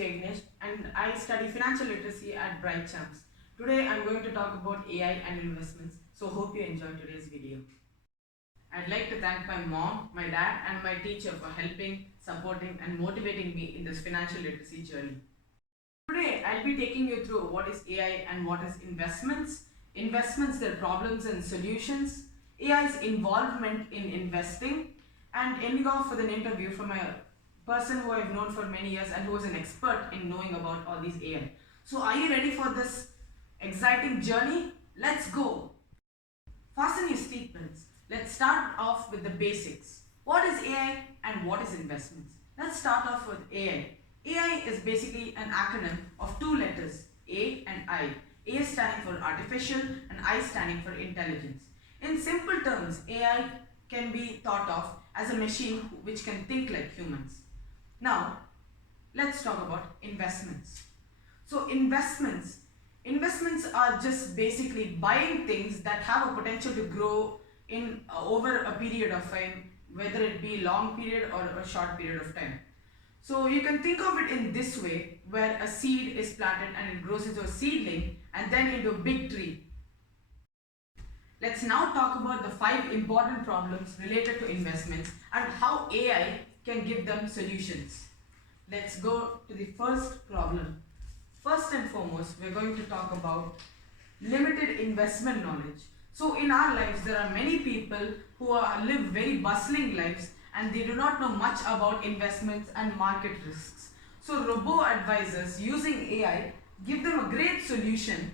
Jagnesh and I study financial literacy at Bright Champs. Today I'm going to talk about AI and investments. So hope you enjoy today's video. I'd like to thank my mom, my dad and my teacher for helping, supporting and motivating me in this financial literacy journey. Today I'll be taking you through what is AI and what is investments, their problems and solutions, AI's involvement in investing, and ending off with an interview from a person who I've known for many years and who is an expert in knowing about all these AI. So are you ready for this exciting journey? Let's go! Fasten your seatbelts. Let's start off with the basics. What is AI and what is investments? Let's start off with AI. AI is basically an acronym of two letters, A and I. A standing for artificial and I standing for intelligence. In simple terms, AI can be thought of as a machine which can think like humans. Now, let's talk about investments. So investments are just basically buying things that have a potential to grow in over a period of time, whether it be long period or a short period of time. So you can think of it in this way, where a seed is planted and it grows into a seedling and then into a big tree. Let's now talk about the 5 important problems related to investments and how AI can give them solutions. Let's go to the first problem. First and foremost, we're going to talk about limited investment knowledge. So in our lives, there are many people who live very bustling lives and they do not know much about investments and market risks. So robo-advisors using AI give them a great solution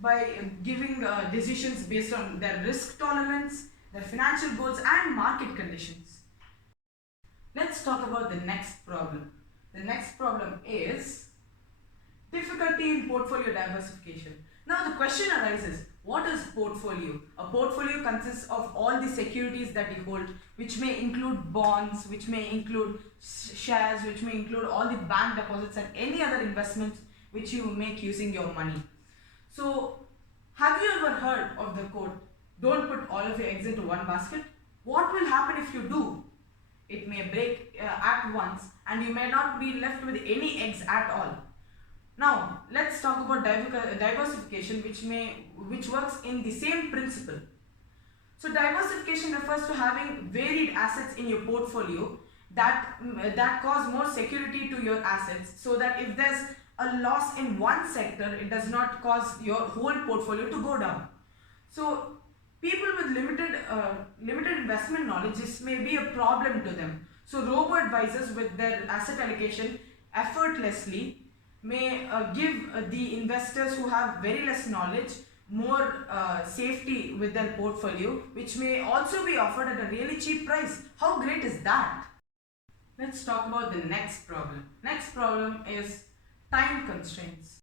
by giving decisions based on their risk tolerance, their financial goals and market conditions. Let's talk about the next problem. The next problem is difficulty in portfolio diversification. Now the question arises, what is portfolio? A portfolio consists of all the securities that you hold, which may include bonds, which may include shares, which may include all the bank deposits and any other investments which you make using your money. So, have you ever heard of the quote, don't put all of your eggs into one basket? What will happen if you do? It may break at once and you may not be left with any eggs at all. Now, let's talk about diversification which works in the same principle. So, diversification refers to having varied assets in your portfolio that cause more security to your assets, so that if there's a loss in one sector, it does not cause your whole portfolio to go down. So people with limited investment knowledge, this may be a problem to them. So robo-advisors with their asset allocation effortlessly may give the investors who have very less knowledge more safety with their portfolio, which may also be offered at a really cheap price. How great is that? Let's talk about the next problem. Next problem is time constraints.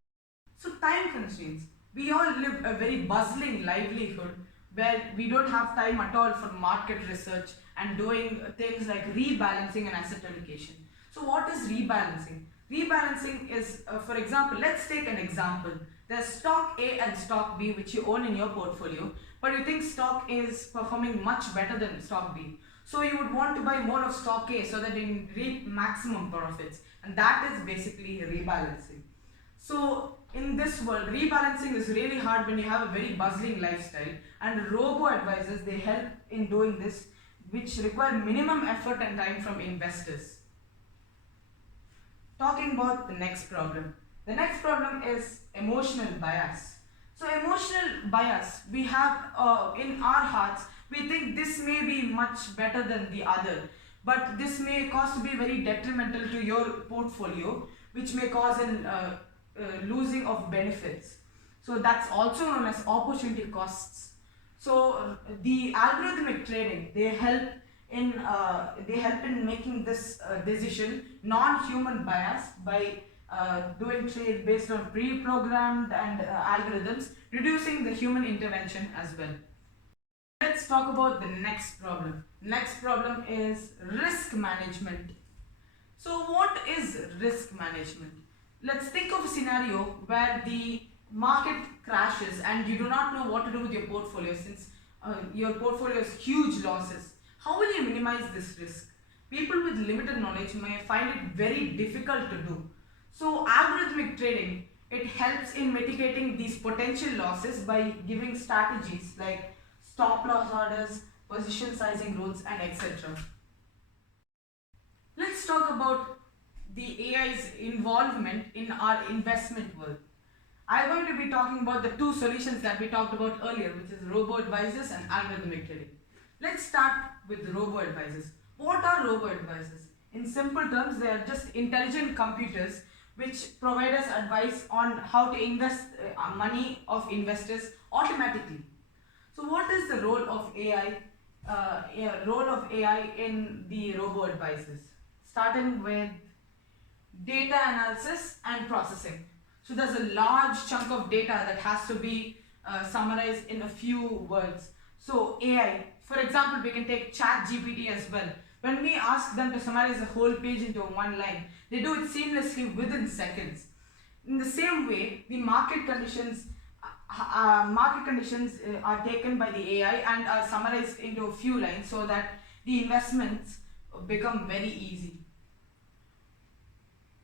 So time constraints. We all live a very bustling livelihood where we don't have time at all for market research and doing things like rebalancing and asset allocation. So what is rebalancing? Rebalancing is, for example, let's take an example. There's stock A and stock B which you own in your portfolio, but you think stock A is performing much better than stock B. So you would want to buy more of stock A so that you can reap maximum profits, and that is basically rebalancing. So in this world, rebalancing is really hard when you have a very bustling lifestyle, and robo-advisors, they help in doing this, which require minimum effort and time from investors. Talking about the next problem. The next problem is emotional bias. So emotional bias, we have in our hearts, we think this may be much better than the other, but this may cause to be very detrimental to your portfolio, which may cause a losing of benefits. So that's also known as opportunity costs. So the algorithmic trading, they help in making this decision non-human bias by doing trade based on pre-programmed and algorithms, reducing the human intervention as well. Let's talk about the next problem. Next problem is risk management. So what is risk management? Let's think of a scenario where the market crashes and you do not know what to do with your portfolio, since your portfolio has huge losses. How will you minimize this risk? People with limited knowledge may find it very difficult to do. So algorithmic trading, it helps in mitigating these potential losses by giving strategies like stop loss orders, position sizing rules, and etc. Let's talk about the AI's involvement in our investment world. I'm going to be talking about the two solutions that we talked about earlier, which is robo-advisors and algorithmic trading. Let's start with robo-advisors. What are robo-advisors? In simple terms, they are just intelligent computers which provide us advice on how to invest money of investors automatically. So, what is the role of AI? Role of AI in the robo-advisors? Starting with data analysis and processing. So there's a large chunk of data that has to be summarized in a few words. So AI, for example, we can take ChatGPT as well. When we ask them to summarize a whole page into one line, they do it seamlessly within seconds. In the same way, the market conditions are taken by the AI and are summarized into a few lines so that the investments become very easy.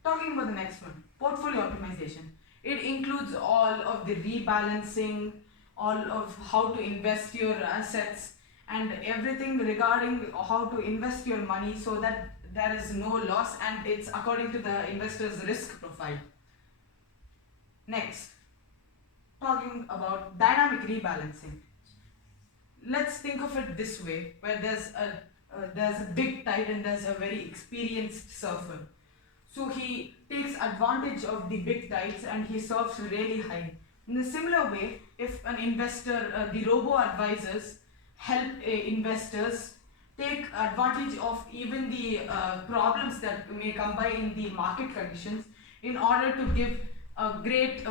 Talking about the next one, portfolio optimization. It includes all of the rebalancing, all of how to invest your assets, and everything regarding how to invest your money so that there is no loss and it's according to the investor's risk profile. Next, talking about dynamic rebalancing. Let's think of it this way, where there's a big tide and there's a very experienced surfer. So he takes advantage of the big tides and he surfs really high. In a similar way, if an investor, the robo advisors help investors take advantage of even the problems that may come by in the market conditions in order to give a great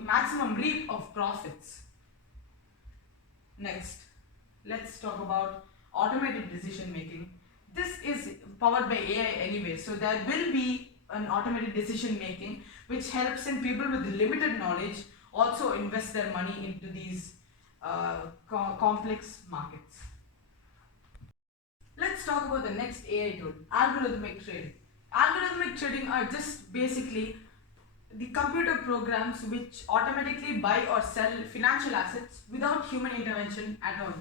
maximum reap of profits. Next, let's talk about automated decision making. This is powered by AI anyway, so there will be an automated decision making which helps in people with limited knowledge also invest their money into these complex markets. Let's talk about the next AI tool, algorithmic trading. Algorithmic trading are just basically the computer programs which automatically buy or sell financial assets without human intervention at all.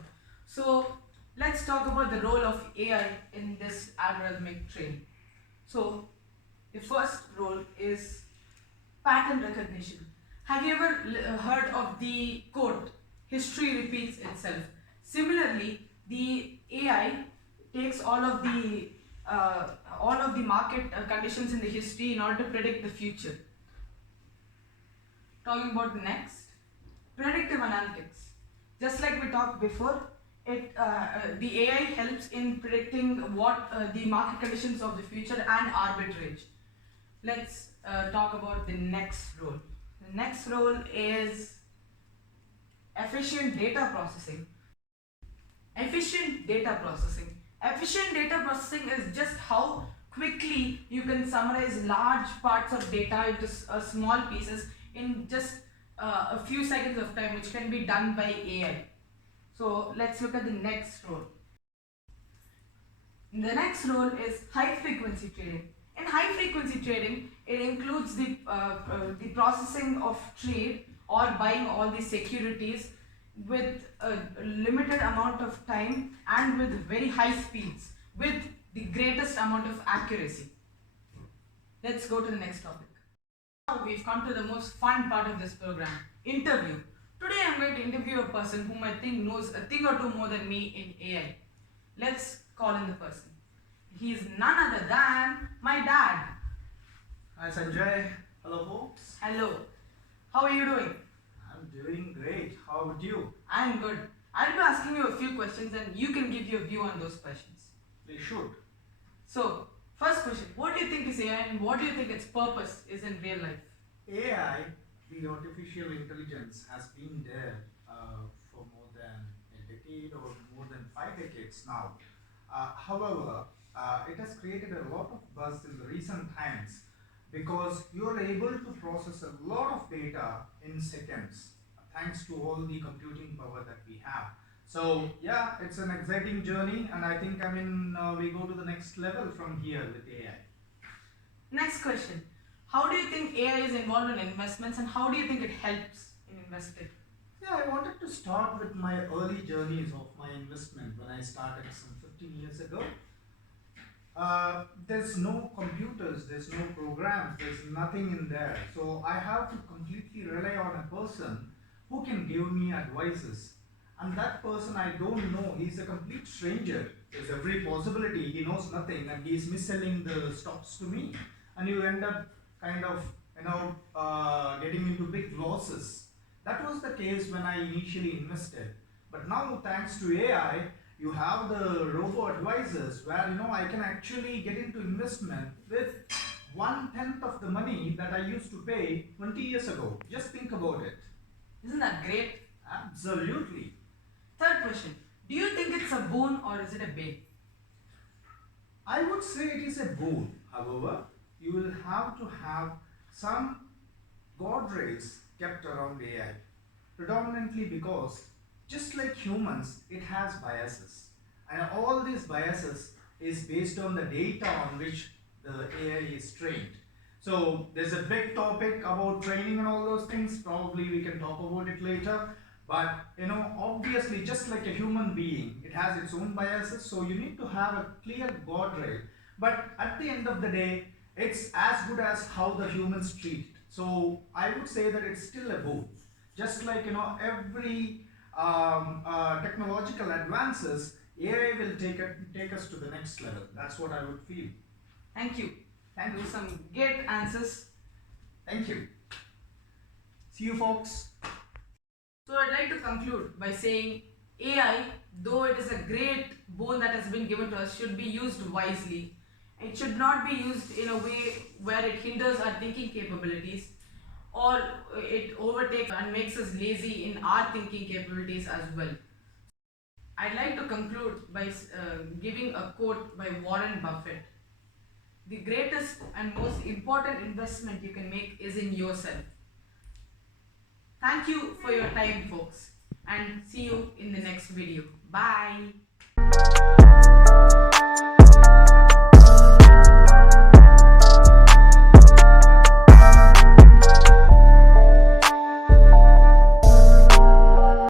So let's talk about the role of AI in this algorithmic trading. So the first role is pattern recognition. Have you ever heard of the quote, history repeats itself? Similarly, the AI takes all of the market conditions in the history in order to predict the future. Talking about the next, predictive analytics. Just like we talked before, the AI helps in predicting what the market conditions of the future and arbitrage. Let's talk about the next role. The next role is efficient data processing. Efficient data processing. Efficient data processing is just how quickly you can summarize large parts of data into small pieces in just a few seconds of time, which can be done by AI. So let's look at the next role. The next role is high frequency trading. In high frequency trading, it includes the processing of trade or buying all the securities with a limited amount of time and with very high speeds with the greatest amount of accuracy. Let's go to the next topic. Now we've come to the most fun part of this program, interview. Today I'm going to interview a person whom I think knows a thing or two more than me in AI. Let's call in the person. He is none other than my dad. Hi Sanjay. Hello folks. Hello. How are you doing? I'm doing great. How about you? I'm good. I'll be asking you a few questions and you can give your view on those questions. Please shoot. So, first question, what do you think is AI and what do you think its purpose is in real life? AI, the artificial intelligence, has been there for more than a decade or more than 5 decades now. However, it has created a lot of buzz in the recent times because you're able to process a lot of data in seconds thanks to all the computing power that we have. So yeah, it's an exciting journey, and I think we go to the next level from here with AI. Next question, How do you think AI is involved in investments and how do you think it helps in investing? Yeah, I wanted to start with my early journeys of my investment when I started some 15 years ago. There's no computers, there's no programs, there's nothing in there. So I have to completely rely on a person who can give me advices. And that person I don't know, he's a complete stranger. There's every possibility he knows nothing and he's mis-selling the stocks to me. And you end up kind of, getting into big losses. That was the case when I initially invested. But now, thanks to AI, you have the robo advisors where I can actually get into investment with 1/10 of the money that I used to pay 20 years ago. Just think about it. Isn't that great? Absolutely. Third question. Do you think it's a boon or is it a bane? I would say it is a boon. However, you will have to have some guardrails kept around AI, predominantly because just like humans, it has biases, and all these biases is based on the data on which the AI is trained. So there's a big topic about training and all those things. Probably we can talk about it later. But obviously, just like a human being, it has its own biases. So you need to have a clear guardrail. But at the end of the day, it's as good as how the humans treat it. So I would say that it's still a boon. Just like every technological advances, AI will take us to the next level. That's what I would feel. Thank you. Thank you. Some great answers. Thank you. See you, folks. So I'd like to conclude by saying AI, though it is a great boon that has been given to us, should be used wisely. It should not be used in a way where it hinders our thinking capabilities or it overtakes and makes us lazy in our thinking capabilities as well. I'd like to conclude by giving a quote by Warren Buffett. The greatest and most important investment you can make is in yourself. Thank you for your time, folks, and see you in the next video. Bye.